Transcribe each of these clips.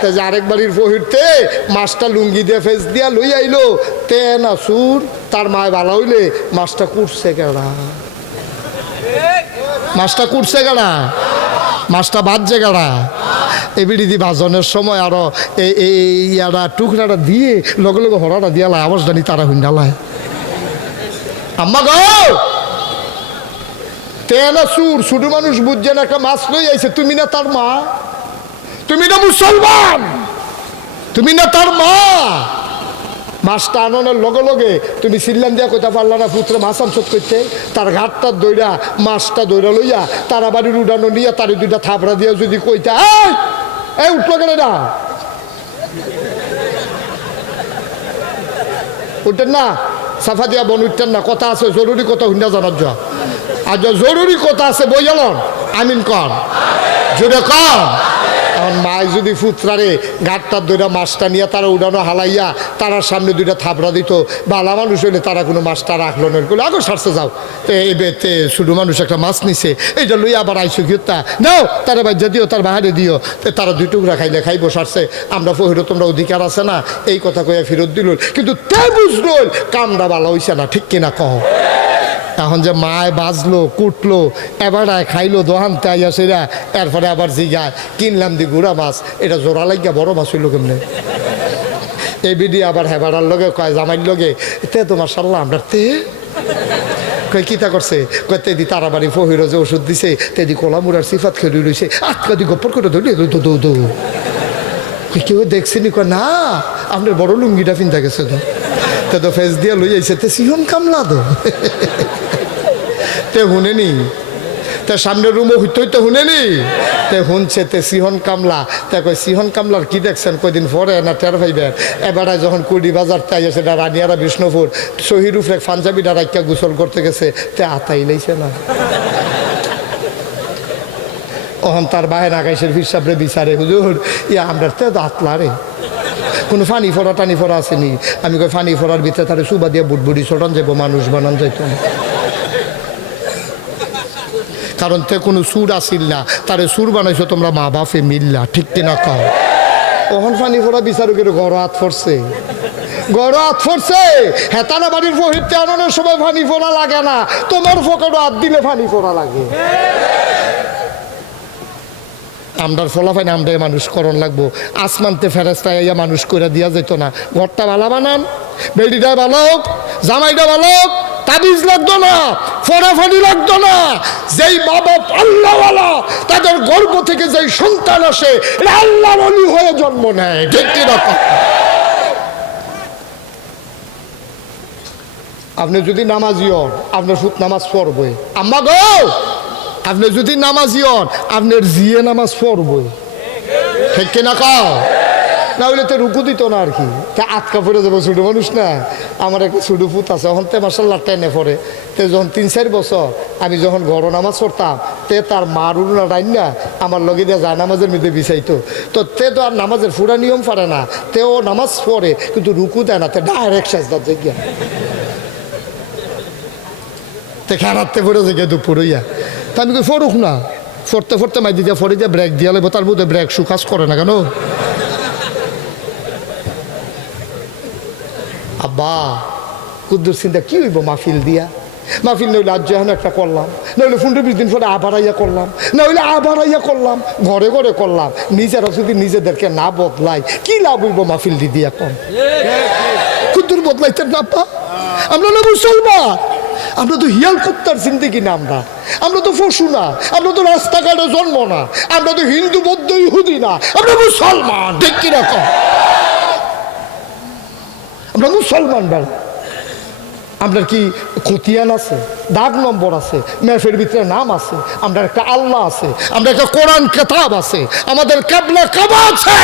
তা যে আরেক বাড়ির ফহিরতে মাছটা লুঙ্গি দিয়ে ফেস দিয়া লই আইলো। তে না সুর, তার মায় ভালো হইলে মাছটা কুটছে কেডা? মাছটা কুটছে কেডা? মাছটা বাজছে কেডা? এবিডি দি ভাজনের সময় আরও এই ইয়াটা টুকরাটা দিয়ে লগে লগে হরাটা দিয়া লাই আওয়াজ জানি তারা হুন্ডালায় আম্মা গো! তে না সুর ছোট মানুষ বুঝছে না একটা মাছ লই আইছে, তুমি না তার মা? তুমি না মুসলমান, তুমি না তার মা। মাছটা আননের লগে লগে তুমি সিল্লান দিয়া কইতা পারলা না পুত্র মাছ আনছত করতে তার ঘাটটা দইরা, মাছটা দইরা লইয়া, তারা বাড়ির উড়ানো নিয়া তার দুইটা থাপড়া দিয়া যদি কইতা, এই উঠল কেন না উঠতেন না, সাফা দিয়া বন উঠতেন না, কথা আছে, জরুরি কথা হুন্ডা জানার যা আর জরুরি কথা আছে, বই আমিন কর। জুড়ে কর। মায় যদি ফুতরারে ঘাটটার দুইটা মাছটা নিয়ে তারা উড়ানো হালাইয়া তারার সামনে দুইটা থাপড়া দিত, বালা মানুষ হইলে তারা কোনো মাছটা রাখল না। এরকম আগো সারতে যাও। তে এবে তে শুধু মানুষ একটা মাছ নিছে, এইটা লইয়া আবার আইসো কিয়তা নাও, তারা বাজ্যা দিও, তার বাহারে দিও। তারা দুই টুকরা খাইলে খাইবো, সারছে। আমরা ফহির তোমরা অধিকার আছে না? এই কথা কইয়া ফেরত দিল। কিন্তু তে বুঝলো কামটা ভালো হইছে না, ঠিক কিনা কহ? এখন যে মায় বাজলো, কুটলো এবারায় খাইলো দোহানতে আইয়া সেরা এরপরে আবার জিগায়, কিনলাম দি গুড়া মাছ, এটা জোড়া লাগিয়া বড় মাছ হইল কেমনে? এই বিডি আবার হেবাড়ার লগে কয় জামাইর লগে, তে তোমার সাল্লাহ আমরা তে? কই কিতা করছে? কয় তেদি তারাবাড়ি ফহির যে ওষুধ দিছে তেদি কলা মুড়ার সিফাত খেলি রইছে আটকা দি গপ্পর করে ধরলি দৌ দৌ দৌ কেউ দেখছিনি? কয়, না আপনার বড় লুঙ্গিটা পিন্তা গেছে তো। তো ফেস দিয়ে লই আইছে তে সিহন কামলা তো। তে শুনেনি তে সামনের রুমও হইতে হইতে শুনেনি তে শুনছে তে সিহন কামলা। তে কই সিহন কামলার কি দেখছেন? কয়দিন পরে না টের পাইবেন? এবারে যখন কুড়ি বাজার তাই আছে না রানিয়ারা বিষ্ণুপুর, শহীদ উফরে পাঞ্জাবিটা রাইকা গোসল করতে গেছে, তে আতাই লাইছে না। অহন তার বাহের আকাশের হিসাবে বিচারে, হুজুর, ইয়া আমরা তে তো আতলা রে। কোনো ফানি ফোড়া টানি ফোড়া আসেনি। আমি কই ফানি ফোড়ার ভিতরে তারে সুবা দিয়ে বুটবুড়ি ছড়ান যাব মানুষ বানান যাইতো না। কারণ তে কোনো সুর আসিল না। তারে সুর বানাইছো তোমরা মা বাপে মিললা, ঠিক কিনা কও? ওহন ফানি ফোড়া বিচারকের ফরছে। গড় হাত ফরছে! হেতানা বাড়ির ফহিরতে আনানোর সময় ফানি ফোড়া লাগে না। তোমার ফোকারও হাত দিলে ফানি ফোড়া লাগে। আমরার ফলাফাইন আমরাই মানুষ করণ লাগবো। আসমানতে ফেরেস্তা ইয়া মানুষ করে দিয়া যেত না। ঘরটা ভালো বানান, বেডিটা ভালো জামাইটা ভালো তাবিজ লাগতো না ফোড়াফানি লাগতো না। যেই মা বাপ আল্লাহওয়ালা, তাদের গর্ব থেকে যেই সন্তান আসে এটা আল্লাহ অলি হয়ে জন্ম নেয়। আপনি যদি নামাজি হন, আপনার সুত নামাজ পড়বই আম্মা গো, আপনি যদি নামাজি হন, আপনার জিয়ে নামাজ পড়বই ঠিক কিনা কাও? না হইলে তো রুকু দিত না আর কি। তা আটকা পড়ে যাব ছোটো মানুষ না। আমার একটা ছোটো ফুট আছে, এখন তে মাসাল্লাহ টেনে পড়ে। তে যখন তিন, চার বছর আমি যখন ঘর নামাজ পড়তাম, তে তার মার উড়না টাইন না আমার লগে দিয়ে যায় নামাজের মধ্যে বিছাইতো। তো তে তো আর নামাজের ফুরা নিয়ম পারে না, তেও নামাজ পড়ে, কিন্তু রুকু দেয় না, তে ডাইরেক্ট সাজদার জায়গা তে খেলাতে পড়ে যে দুপুরইয়া তা আমি ফরুক না। ফরতে ফরতে মাই দিয়ে ফরে দিয়ে ব্রেক দিয়ে লাগবো তার মধ্যে ব্রেক সুকাজ করে না কেন? আব্বা কুদ্দুর চিন্তা কি হইব মাহফিল দিয়া? মাহফিল নইলে আজ এখন একটা করলাম, নইলে পনেরো বিশ দিন পরে আবার আইয়া করলাম, নইলে আবার আইয়া করলাম, ঘরে ঘরে করলাম, নিজেরা যদি নিজেদেরকে না বদলাই কি লাভ হইব মাহফিল দিয়া কম কুদ্দুর বদলাইতে না পা আমরা না মুসলমান, আমরা তো হিয়াল কুত্তার জিন্দিগি না আমরা আমরা তো পশু না, আমরা তো রাস্তাঘাটে জন্ম না, আমরা তো হিন্দু, বৌদ্ধ, ইহুদি না, আমরা মুসলমান, ঠিক কীরকম আমরা মুসলমান বেলা আপনার কি খতিয়ান আছে? দাগ নম্বর আছে, মেফের ভিতরে নাম আছে আমরা একটা আল্লাহ আছে, আমরা একটা কোরআন কেতাব আছে, আমাদের কাবলা কাবা আছে।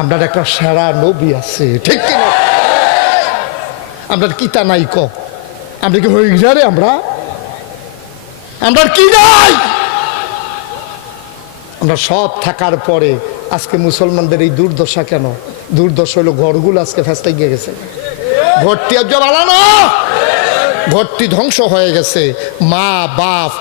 আমরা একটা সেরা নবী আছে, ঠিক কিনা? আপনার কিতা নাই ক? আমরা কি হয়ে গেছে আমরা? আমরা কি নাই? আমরা সব থাকার পরে আজকে মুসলমানদের এই দুর্দশা কেন? দুর্দশা হইল, ঘরগুলো আজকে ফেস্তাই গিয়ে গেছে। ঘরটি আজ ভালো না? ঘরটি ধ্বংস হয়ে গেছে। মা, বাপ,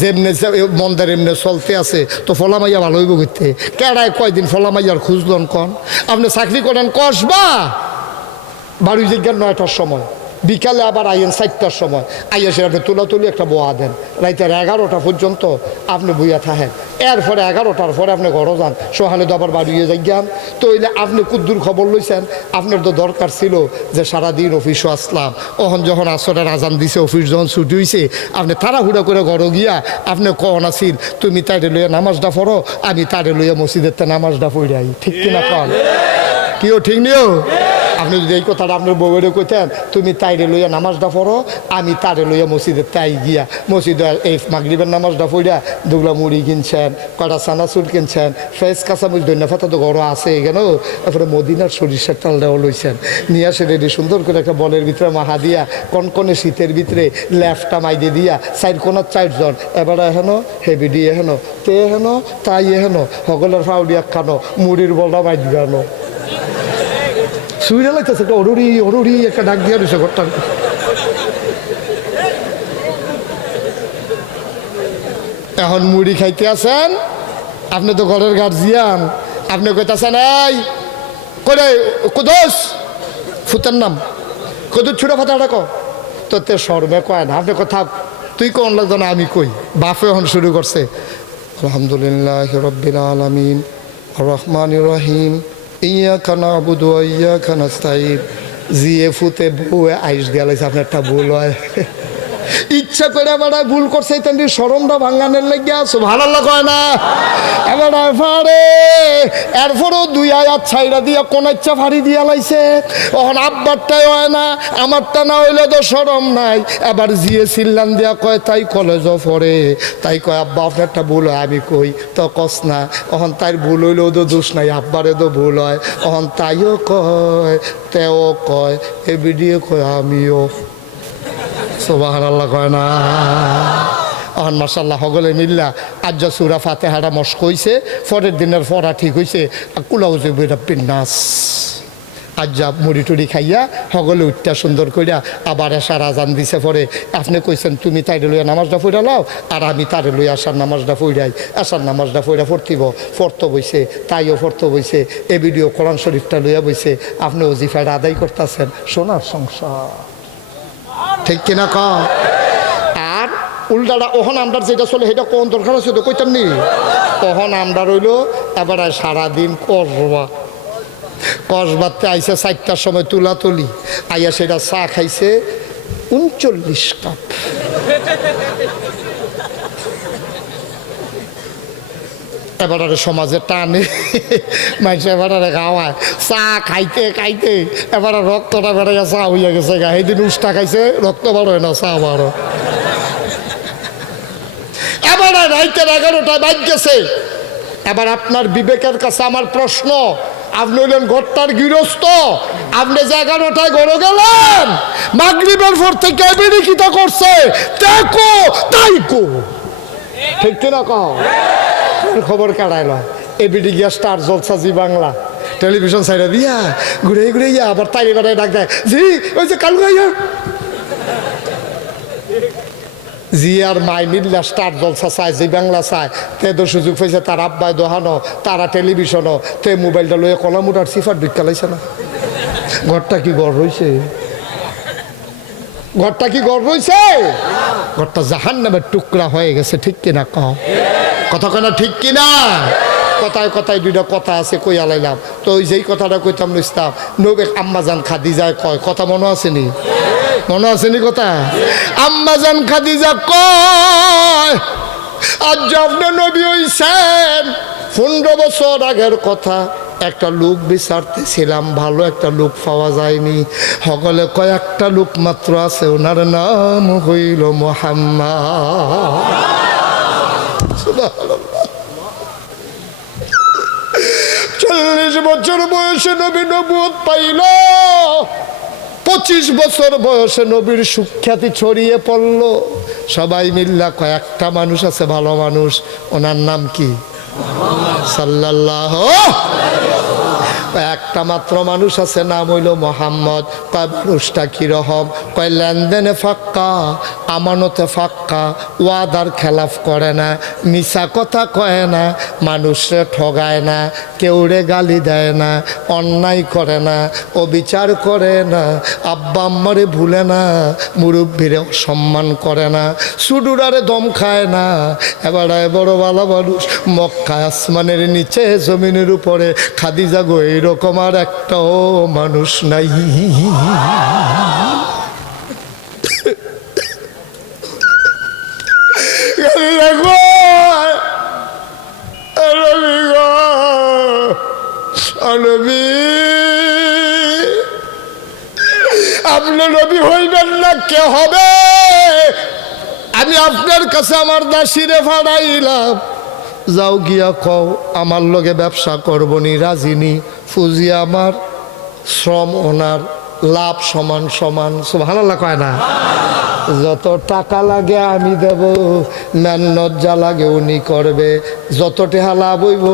যেমনে মন্দার এমনি চলতে আছে, তো ফলা মাইয়া ভালো হইব করতে কেডায় কয়দিন ফলামাইয়ার খুঁজলন কন? আপনি চাকরি করেন কসবা? বাড়ি জিজ্ঞান নয়টার সময়। বিকালে আবার আইয়েন চারটার সময়। আইয়া তুলা তুলি একটা বোয়া দেন। রাইতের এগারোটা পর্যন্ত আপনি বইয়া থাকেন। এরপরে এগারোটার পরে আপনি ঘরও যান। সোহানে তো আবার বাড়িয়ে যাইয়ান তো ওইলে আপনি কুদ্দুর খবর লইছেন। আপনার তো দরকার ছিল যে সারাদিন অফিসও আসলাম। ওহন যখন আসরের আজান দিছে, অফিস যখন ছুটি হয়েছে আপনি তাড়াহুড়া করে ঘরও গিয়া আপনি কন আসিল, তুমি তাইরে লইয়া নামাজটা পড়ো, আমি তারে লইয়া মসজিদের তে নামাজটা পড়ে আই ঠিক কিনা কন? কিও ঠিক নিও আপনি যদি এই কথাটা আপনার বউরে কইতেন, তুমি তাইরে লইয়া নামাজটা পড়ো, আমি তারে লইয়া মসজিদে তাই গিয়া, মসজিদে এই মাগরিবের নামাজটা পড়িয়া দুগলা মুড়ি কিনছেন কটা চানাচুর কিনছেন, ফ্রেশ কাঁচামুচ ধন্য ফাতা তো গরম আছে এখানেও তারপরে মদিনার সরিষার টালটাও লইছেন। নিয়ে আসে রেডি, সুন্দর করে একটা বলের ভিতরে মাহা দিয়া, কনকনে শীতের ভিতরে লেফটা মাইদে দিয়া সাইড কোনার চারজন, এবার এহেনো হেভি দিয়ে এহেনো তে এহেনো তাই এহেনো সকলের ফাউডিয়া খানো, মুড়ির বলটা মাই সুইরা লাগতেছে একটা অরুরি অরুরি একটা ডাক দিয়া রয়েছে ঘরটার এখন মুড়ি খাইতে আছেন? আপনি তো ঘরের গার্জিয়ান আপনি কইতাছেন, এই করে কুদোস? ফুতের নাম। কদুর ছোটো ফাতা ডাকো। তো তে সরমে কয় না। আপনি কথা, তুই কোন লাগতো না আমি কই। বাপে এখন শুরু করছে। আলহামদুলিল্লাহ রব্বিল আলমিন। রহমান রহিম। ইয়া খানা আবুদু ইয়া খানা স্তাইব জিয়ে ফুতে বউয়ে আইস গেলাইছে আপনারটা ভুল হয় ইচ্ছা করে বেড়া ভুল করছে তেমনি সরমটা ভাঙানের লেগে ভালো কয় না। এবার ফাড়ে এরপরও দুই আয়াত ছাইড়া দিয়া কোন ইচ্ছা ফাড়ি দিয়া লাইছে। ওখান আব্বারটাই হয় না, আমারটা না হইলে তো সরম নাই। এবার জিয়ে সিল্লান দিয়া কয়, তাই কলেজও পড়ে। তাই কয়, আব্বা, আপনারটা ভুল হয়, আমি কই, তো কস না। ওখান তাই ভুল হইলেও তো দোষ নাই আব্বারে তো ভুল হয়। ওখান তাইও কয়, তেও কয়, এ বিডিও কয়, আমিও সোবাহান আল্লাহ কয় না। অহন মাসাল্লাহ সকলে মিল্লা আজ সুরা ফাতেহারা মস্ক হইছে, পরের দিনের পড়া ঠিক যে বইটা পিন্নাস আজ্জা মুড়ি টুড়ি খাইয়া সকলে উঠটা সুন্দর কইরা আবার এসার আজান দিছে পরে, আপনি কইছেন, তুমি তাইরে লইয়া নামাজটা পড়া লাও আর আমি তারে লইয়া আসার নামাজটা পড়াই আসার নামাজটা পড়া ফর্তিব ফর্ত বইছে, তাইও ফর্ত বইছে, এ ভিডিও কোরআন শরীফটা লইয়া বইছে, আপনি ওজিফাটা আদায় করতেছেন, সোনার সংসার। ঠিক কিনা ক? আর উল্টাটা ওহন আমরা যেটা চলে, সেটা কোন দরকার আছে তো কইতাম নি? ওহন আমরা রইল এবারে সারাদিন করবা কসবাতে আইসে চারটার সময় তুলা তুলি আইয়া সেটা চা খাইছে, উনচল্লিশ কাপ। এবারে সমাজে টানে। মানুষ এবারে খাওয়ায়। চা খাইতে খাইতে এবারে রক্তটা বেড়ে চা হইয়া গেছে গা। সেইদিন উষ্টা খাইছে, রক্ত বাড়ো না চা বাড়ো এবারে রাইতের এগারোটায় বাইক গেছে। এবার আপনার বিবেকের কাছে আমার প্রশ্ন, আপনি হইলেন ঘরটার গৃহস্থ, আপনি যে এগারোটায় ঘরে গেলেন, মাগরিবের পর থেকে এবিডি কিতা করছে, দেখো, তাই কো ঠিক কিনা কও খবর কাড়াইল এবিডি গিয়া Star Jalsha Zee Bangla. Television সাইডে দিয়া ঘুরে ঘুরে ইয়া আবার তাই এবারে ডাক দেয়, জি, ওই যে কালু জি আর মাই মিল্লা স্টার জলসা চায় যে বাংলা চায়। তে তো সুযোগ পাইছে তার আব্বাই দোহানো, তারা টেলিভিশনও। তে মোবাইলটা লইয়া কলামুটার সিফার বিক্কা লাইছে না। ঘরটা কি গড় রইছে ঘরটা কি গড় রইছে ঘরটা জাহান নামের টুকরা হয়ে গেছে, ঠিক কিনা কও? কথা কেন ঠিক কিনা? কথায় কথায় দুইটা কথা আছে, কই আলাইলাম। তো ওই যেই কথাটা কইতাম নিস্তাম নবে আম্মাজান খাদি যায় কয়? কথা মনে আসেনি? মনে আসেনি কথা? আম্মাজান খাদিজা কয়, আজ আপনি নবী হইছেন, পনেরো বছর আগের কথা। একটা লোক বিচারতেছিলাম, ভালো একটা লোক পাওয়া যায়নি। সকলে কয়েকটা লোক মাত্র আছে, ওনার নাম হইল মোহাম্মদ। চল্লিশ বছর বয়সে নবী নবুত পাইল। পঁচিশ বছর বয়সে নবীর সুখ্যাতি ছড়িয়ে পড়ল। সবাই মিল্লা কয়েকটা মানুষ আছে, ভালো মানুষ। ওনার নাম কি? একটা মাত্র মানুষ আছে, নাম হইল মোহাম্মদ। কয় মানুষটা কীরকম কয়, লেনদেনে ফাক্কা, আমানতে ফাক্কা, ওয়াদার খেলাফ করে না মিশা কথা কয় না মানুষে ঠগায় না, কেউরে গালি দেয় না, অন্যায় করে না, অবিচার করে না, আব্বা আম্মারে ভুলে না, মুরব্বীরে সম্মান করে না সুডুরারে দম খায় না। এবার বড় ভালো মানুষ মক্কা আসমানের নিচে, জমিনের উপরে। খাদিজা গো এইরকম আর একটাও মানুষ নাই। আপনি হইবেন না, কে হবে? আমি আপনার কাছে আমার দাসিরে ভাড়াইলাম যাও গিয়া কও, আমার লগে ব্যবসা করবনি, রাজিনি। ফুজি আমার, শ্রম ওনার, লাভ সমান সমান। সব ভালো কয় না? যত টাকা লাগে আমি দেব মেহনত যা লাগে উনি করবে। যত টেহা লাভ হইব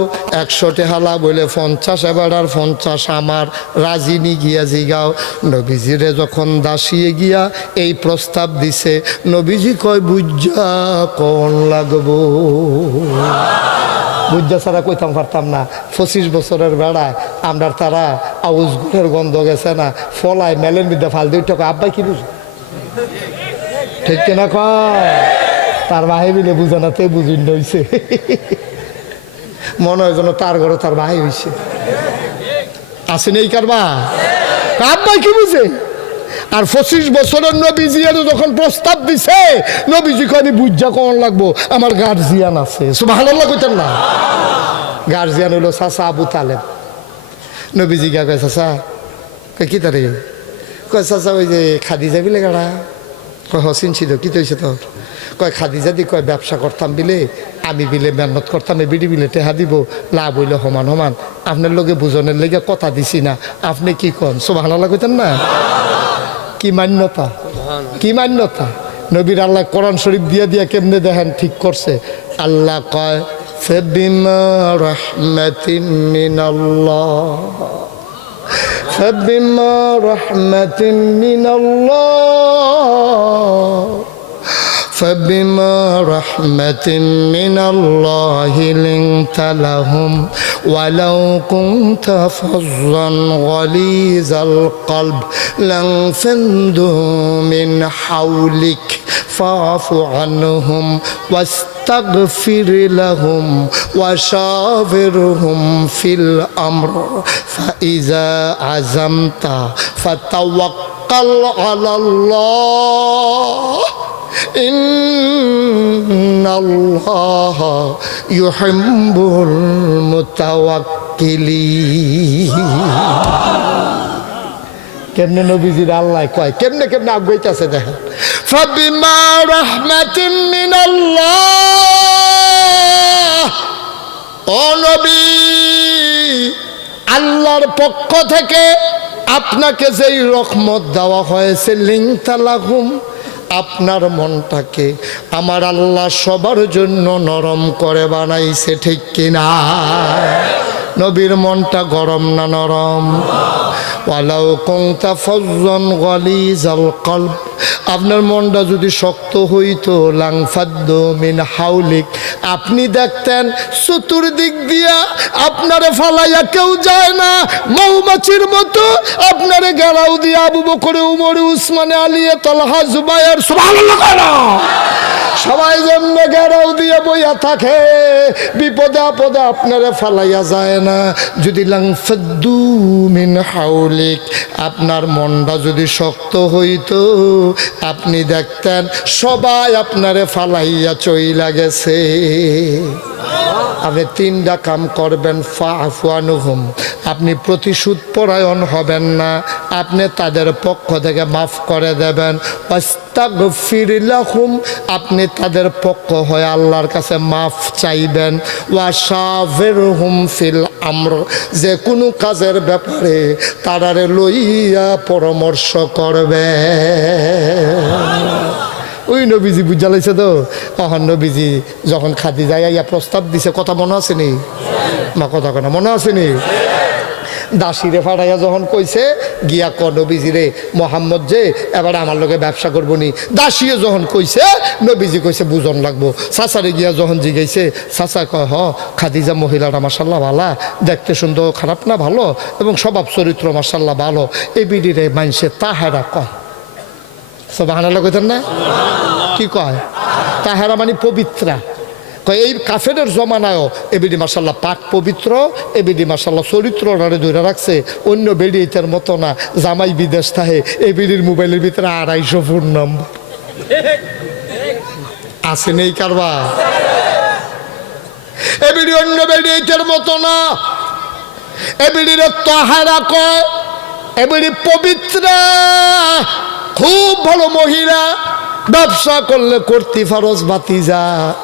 একশো টেহা লাভ হইলে পঞ্চাশ, এবার আর পঞ্চাশ আমার রাজিনী গিয়া জিগাও। নবীজিরে যখন দাসিয়ে গিয়া এই প্রস্তাব দিছে, নবীজি কয়, বুঝা কন লাগবো? বুঝা ছাড়া কইতাম পারতাম না। পঁচিশ বছরের বেড়ায় আমরা তারা আউজ ঘরের গন্ধ গেছে না। ফলায় মেলেন বিদ্যা ফাল দুই টাকা আব্বাই কি বুঝ? ঠিক কিনা কয়? তার বাহে মিলে বুঝে না, তে বুঝুন হইছে। মনে হয় যেন তার ঘরে তার বাহে হইছে। আসেন এই কারবা আব্বাই কি বুঝে? আর পঁচিশ বছরের নবীজি এর যখন প্রস্তাব দিছে, নবীজি কয়, আমি বুঝা কখন লাগবো? আমার গার্জিয়ান আছে। ভালো কইতেন না। গার্জিয়ান হইল চাচা আবু তালেব। নবীজি গা কয়, চাচা, কয় কি তারে? কয়, চাচা, ওই যে খাদি যাবি লেগাড়া কয় হসিন ছিল কি তৈছে তোর কয় খাদিজা দি কয় ব্যবসা করতাম বিলে আমি বিলে মেহনত করতাম এ বিডি বিলে টেহা দিব লাভ হইলে সমান সমান আপনার লগে বুঝনের লেগে কথা দিছি না আপনি কি কন সব ভালো লাগতেন না কি মান্যতা কি মান্যতা নবীর আল্লাহ কোরআন শরীফ দিয়ে দিয়ে কেমনে দেখেন ঠিক করছে আল্লাহ কয় فبما رحمة من الله فبما رحمة من الله فبما رحمة من الله لنت لهم ولو كنت فظا غليظ القلب لانفضوا من حولك فاعف عنهم واستغفر তাগফির লাহুম ওয়াশাবিরহুম ফিল আমর। ফাইজা আজামতা ফাতাওয়াক্কাল আলাল্লাহ। ইন্নাল্লাহ ইউহিব্বুল মুতাওয়াক্কিলিন। কেমনে নবীজির আল্লাহ কয়? কেমনে কেমনে আগাইতেছে দেখেন। আল্লাহর পক্ষ থেকে আপনাকে যেই রহমত দেওয়া হয়েছে লিংতালাহুম আপনার মনটাকে আমার আল্লাহ সবার জন্য নরম করে বানাইছে, ঠিক কিনা? নবীর মনটা গরম না নরম? ওয়ালাউ কুনতা ফাজ্জান গালিজাল কলব। আপনার মনটা যদি শক্ত হইতো, লাংফাদ্দ মিন হাউলিক। আপনি দেখতেন চতুর্দিক দিয়া আপনারে ফালাইয়া কেউ যায় না। মৌমাছির মতো আপনারে গেলাও দিয়া আবু বকরে, উমরে, উসমানে আলিয়ে তলহা, জুবাইর। সুবহানাল্লাহ। সবাই যেমনে গেরাও দিয়ে বইয়া থাকে, বিপদে আপদে আপনারে ফালাইয়া যায় না। যদি লাংফাদ্দু মিন হাউলিক, আপনার মনটা যদি শক্ত হইতো, আপনি দেখতেন সবাই আপনারে ফালাইয়া চইলা গেছে। আপনি তিনটা কাম করবেন ফাফুয়ানুহুম আপনি প্রতিশোধ পরায়ণ হবেন না, আপনি তাদের পক্ষ থেকে মাফ করে দেবেন। ফিরিলাহুম আপনি তাদের পক্ষ হয়ে আল্লাহর কাছে মাফ চাইবেন। ওয়া ওয়াশাফের হুম ফিল আমর, যে কোনো কাজের ব্যাপারে তারারে লইয়া পরামর্শ করবে। ওই নবীজি বুঝালাইছে তো? তখন নবীজি যখন খাদি যায় ইয়া প্রস্তাব দিছে, কথা মনে আছে নি? মা, কথা কেনা মনে আছে নি? দাসিরে ফাটাইয়া যখন কইছে, গিয়া ক নবীজিরে মোহাম্মদ যে, এবার আমার লগে ব্যবসা করব নি। দাসিয়ে যখন কইছে, নবীজি কইছে, বুঝন লাগবো। সাসারে গিয়া যখন জিগাইছে সাসা কয় হ, খাদিজা মহিলাটা মাসাল্লাহ ভালা, দেখতে সুন্দর, খারাপ না ভালো, এবং স্বভাব চরিত্র মাসাল্লাহ ভালো এ এই বিডিরে মানছে তাহারা কয় সব হানালা কইতেন না? কি কয়? তাহারা মানে পবিত্রা। কয়, এই কাফেরের জমানায়ও এবিডি মাসাল্লাহ পাক পবিত্র, এবিডি মাসাল্লাহ চরিত্র ওনারে ধরে রাখছে, অন্য বেডি এটার মতো না, জামাই বিদেশ থাহে এই বিডির মোবাইলের ভিতরে আড়াইশো ফোন নম্বর। আছে নেই কারবা এবিডি অন্য বেডি এটার মতো না এবিডির তাহারা কয়, এবিডি পবিত্র, খুব ভালো মহিলা। ব্যবসা করলে করতি ফারজ বাতিজা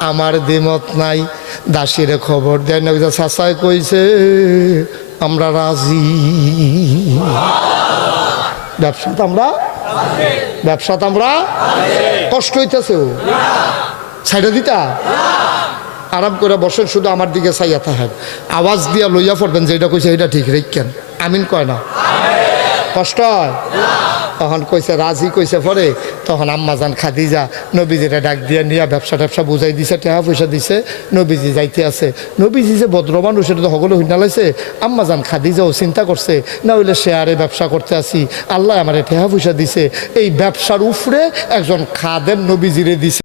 আমার দিমত নাই। দাসিরে খবর দেয় না চাষায় কইছে, আমরা রাজি। ব্যবসাতে আমরা ব্যবসাতে আমরা কষ্ট হইতেছে ছাইটা দিতা? আরাম করে বসেন, শুধু আমার দিকে চাইয়া থাকেন। আওয়াজ দিয়া লইয়া পড়বেন যেটা কইছে, এটা ঠিক রেখেন আমিন কয় না? কষ্ট হয়? তখন কইছে, রাজি কইছে পরে, তখন আম্মাজান খাদিজা নবীজিরা ডাক দিয়া নিয়া ব্যবসা ট্যাবসা বুঝাই দিছে টাকা পয়সা দিছে, নবীজি যাইতে আছে। নবীজি যে ভদ্র মানুষ এটা তো সকলে হইনা লাইছে। আম্মাজান খাদিজাও চিন্তা করছে, না হইলে শেয়ারে ব্যবসা করতে আসি। আল্লাহ আমার টেহা পয়সা দিছে। এই ব্যবসার উফরে একজন খাদেম নবীজিরে দিছে।